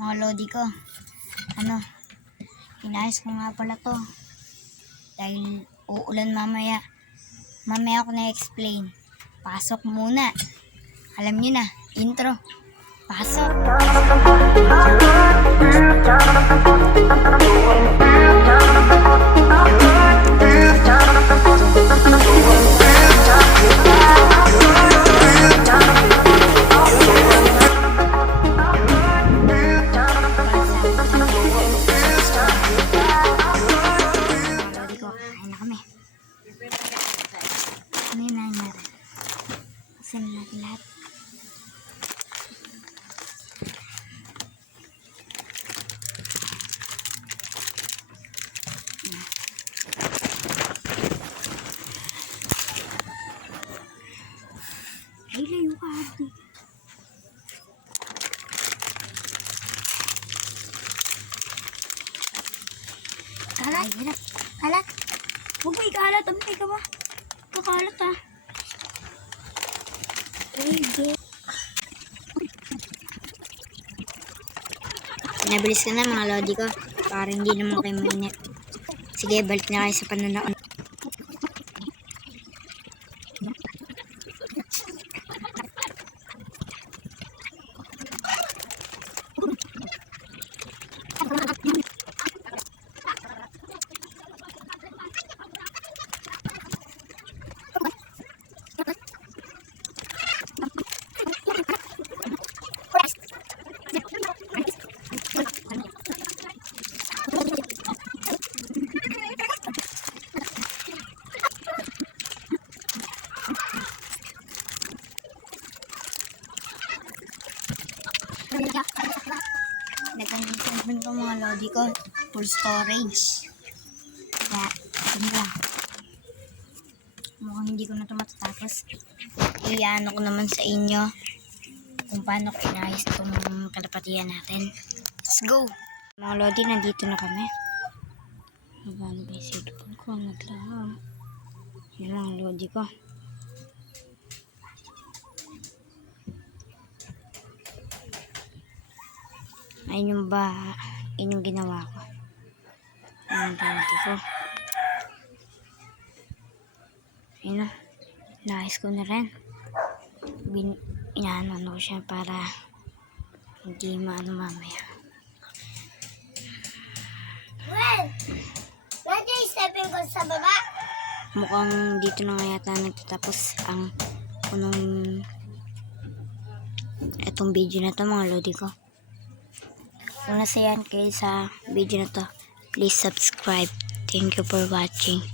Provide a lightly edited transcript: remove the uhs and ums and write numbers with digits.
Mga lodi ko, inayos ko nga pala to dahil uulan mamaya. Mamaya ako na-explain. Pasok muna. Alam niyo na, intro. Pasok. Ano yun na natin? Asan natin lahat? Ay, layo ka ate. Kalat? Kalat? Huwag mo ikalat. Amay ka ba? Kakalat ah. Nabilis ka na mga lodi ko para hindi naman kayo mainit. Sige, balik na kayo sa panonood. Nagkandun ko mga lodi ko for storage. Kaya, yun lang. Mukhang hindi ko na ito matatapos. Iyaano ko naman sa inyo kung paano ko inayos itong kalapatian natin. Let's go! Mga lodi, nandito na kami. Nagano ba yung cellphone ko? Naglaho. Yan mga lodi ko. Ayun yung ginawa ko. Ayun lodi ko. Ayun na. Naayos ko na rin. Inaano ko siya para hindi maano mamaya. Well, nandiyo yung stepping ko sa baba. Mukhang dito na nga yata nagtatapos ang etong video na to mga lodi ko. Kung nasayan kayo sa video na to, please subscribe. Thank you for watching.